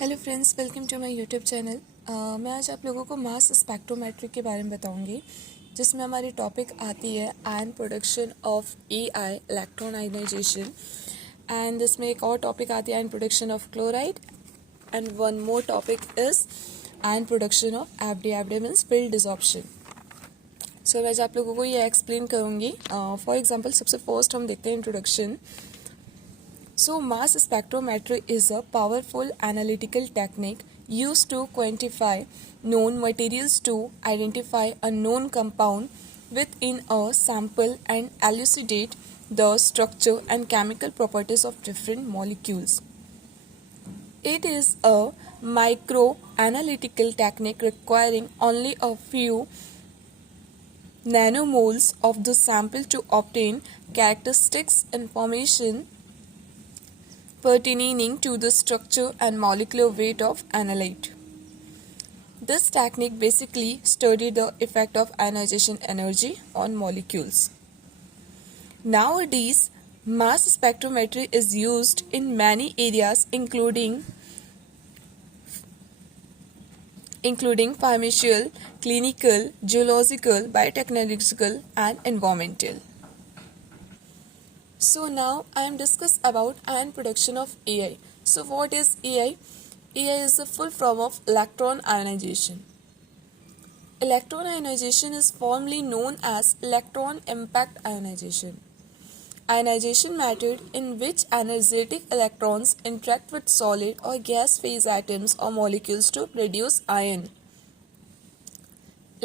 Hello friends, welcome to my YouTube channel. मैं आज आप लोगों को मास स्पेक्ट्रोमेट्री के बारे में बताऊंगी, जिसमें हमारी टॉपिक आती है ion production of AI electron ionization. And इसमें एक और टॉपिक आती है ion production of chloride, and one more topic is ion production of FD. FD means field desorption. So मैं आज आप लोगों को ये एक्सप्लेन करूँगी। फॉर एग्जाम्पल, सबसे फर्स्ट हम देखते हैं introduction. So, mass spectrometry is a powerful analytical technique used to quantify known materials to identify a known compound within a sample and elucidate the structure and chemical properties of different molecules. It is a microanalytical technique requiring only a few nanomoles of the sample to obtain characteristics information pertaining to the structure and molecular weight of analyte. This technique basically studied the effect of ionization energy on molecules. Nowadays, mass spectrometry is used in many areas including pharmaceutical, clinical, geological, biotechnological and environmental. So now I am discuss about ion production of AI. So what is AI? AI is the full form of electron ionization. Electron ionization is formally known as electron impact ionization. Ionization method in which energetic electrons interact with solid or gas phase atoms or molecules to produce ion.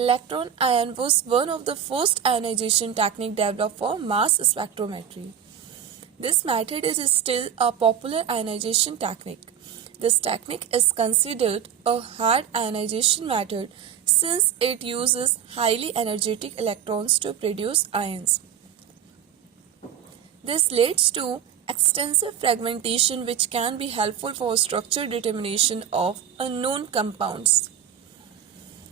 Electron ion was one of the first ionization technique developed for mass spectrometry. This method is still a popular ionization technique. This technique is considered a hard ionization method since it uses highly energetic electrons to produce ions. This leads to extensive fragmentation, which can be helpful for structure determination of unknown compounds.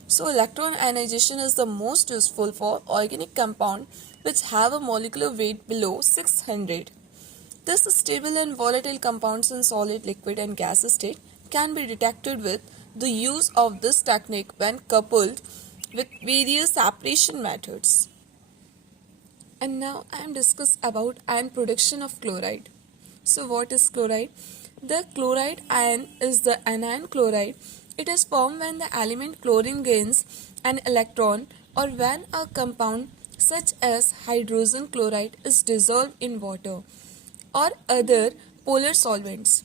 So, electron ionization is the most useful for organic compounds which have a molecular weight below 600. Thus, stable and volatile compounds in solid, liquid and gas state can be detected with the use of this technique when coupled with various separation methods. And now I am discuss about ion production of chloride. So what is chloride? The chloride ion is the anion chloride. It is formed when the element chlorine gains an electron or when a compound such as hydrogen chloride is dissolved in water or other polar solvents.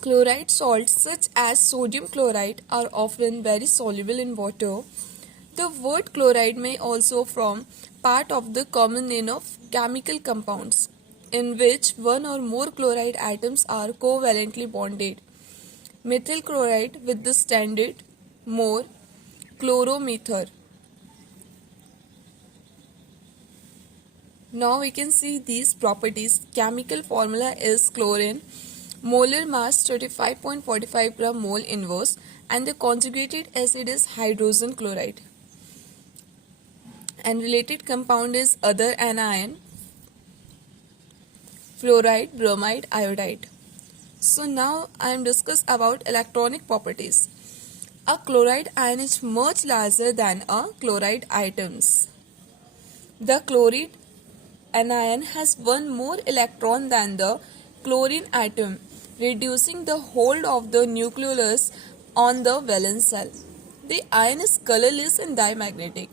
Chloride salts such as sodium chloride are often very soluble in water. The word chloride may also form part of the common name of chemical compounds in which one or more chloride atoms are covalently bonded. Methyl chloride with the standard more chloromether. Now we can see these properties. Chemical formula is chlorine, molar mass 35.45 gram mole inverse, and the conjugated acid is hydrogen chloride. And related compound is other anion, fluoride, bromide, iodide. So now I am discuss about electronic properties. A chloride ion is much larger than a chloride atoms. The chloride anion has one more electron than the chlorine atom, reducing the hold of the nucleus on the valence shell. The ion is colorless and diamagnetic.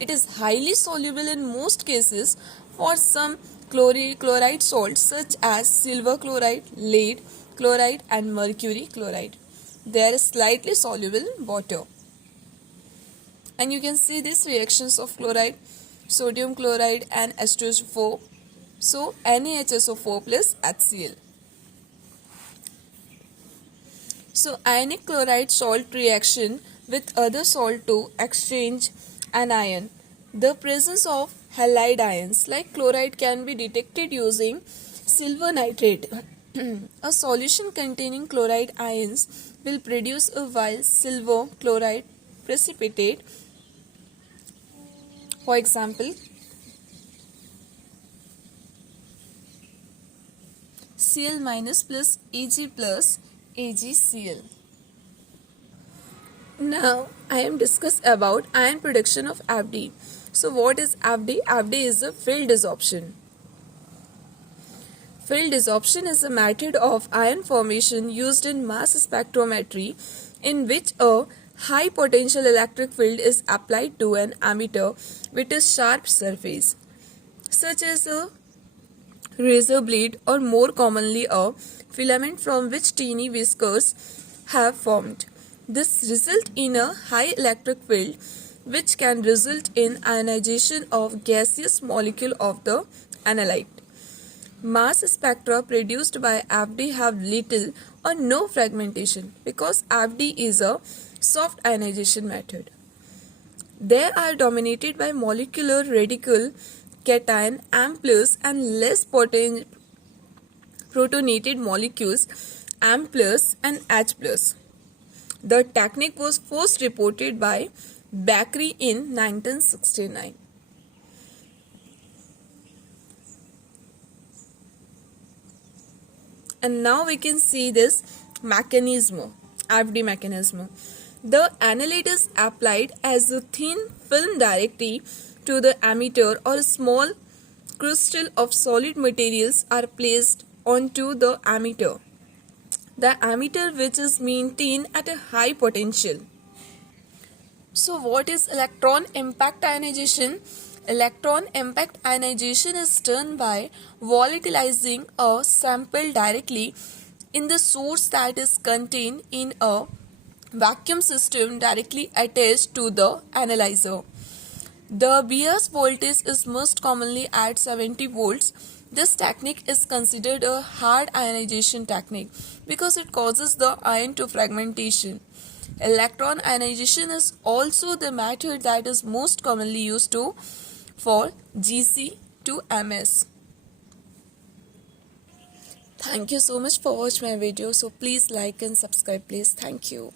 It is highly soluble in most cases for some chloride salts such as silver chloride, lead chloride and mercury chloride. They are slightly soluble in water. And you can see these reactions of chloride: sodium chloride and H2SO4. So NaHSO4 plus HCl. So ionic chloride salt reaction with other salt to exchange an ion. The presence of halide ions like chloride can be detected using silver nitrate. A solution containing chloride ions will produce a while silver chloride precipitate. For example, Cl minus plus Ag plus AgCl. Now I am discuss about ion production of FD. So what is FD? FD is a field desorption. Field desorption is a method of ion formation used in mass spectrometry in which a high potential electric field is applied to an emitter with a sharp surface, such as a razor blade or more commonly a filament from which tiny whiskers have formed. This results in a high electric field which can result in ionization of gaseous molecule of the analyte. Mass spectra produced by FD have little or no fragmentation because FD is a soft ionization method. They are dominated by molecular radical cation M+ and less protonated molecules M+ and H+. The technique was first reported by Beckery in 1969. And now we can see this mechanism, FD mechanism. The analyte is applied as a thin film directly to the emitter, or a small crystal of solid materials are placed onto the emitter. The emitter which is maintained at a high potential. So what is electron impact ionization? Electron impact ionization is done by volatilizing a sample directly in the source that is contained in a vacuum system directly attached to the analyzer. The bias voltage is most commonly at 70 volts. This technique is considered a hard ionization technique because it causes the ion to fragmentation. Electron ionization is also the method that is most commonly used for GC to MS. Thank you so much for watching my video. So please like and subscribe please. Thank you.